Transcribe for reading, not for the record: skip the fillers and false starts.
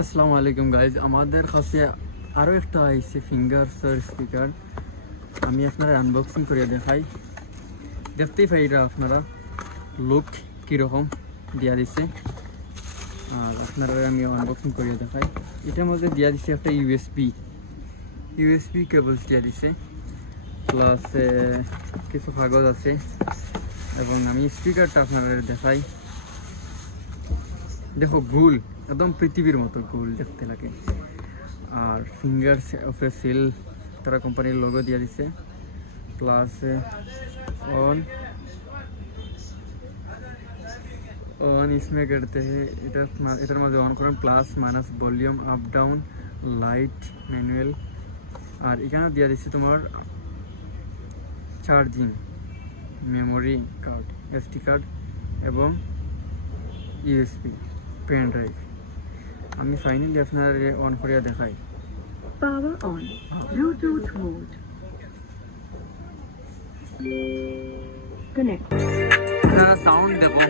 আসসালামু আলাইকুম গাইজ, আমাদের কাছে আরও একটা আইছে ফিঙ্গারসের স্পিকার। আমি আপনারা আনবক্সিং করে দেখাই। দেখতেই পাই এটা আপনারা লুক কীরকম দিয়া দিছে, আর আপনারা আমি আনবক্সিং করে দেখাই। এটার মধ্যে দিয়া দিছে একটা ইউএসবি কেবলস দিয়া দিছে, প্লাস কিছু কাগজ আছে। এবং আমি স্পিকারটা আপনারা দেখাই। দেখো গোল, একদম পৃথিবীর মতো গোল দেখতে লাগে। আর ফিঙ্গার অফে সিল তারা কোম্পানির লোগো দিয়ে দিছে। প্লাস ऑन इसमें करते हैं इधर मध्य ऑन करें plus minus volume up down light manual. और এখানে দিয়ে দিচ্ছে তোমার charging memory card, SD card এবং ইউএসবি পেন ড্রাইভ। আমি ফাইনালি আপনার অন করিয়া দেখাই। Power on. Bluetooth mode. Connect. Sound দেখো।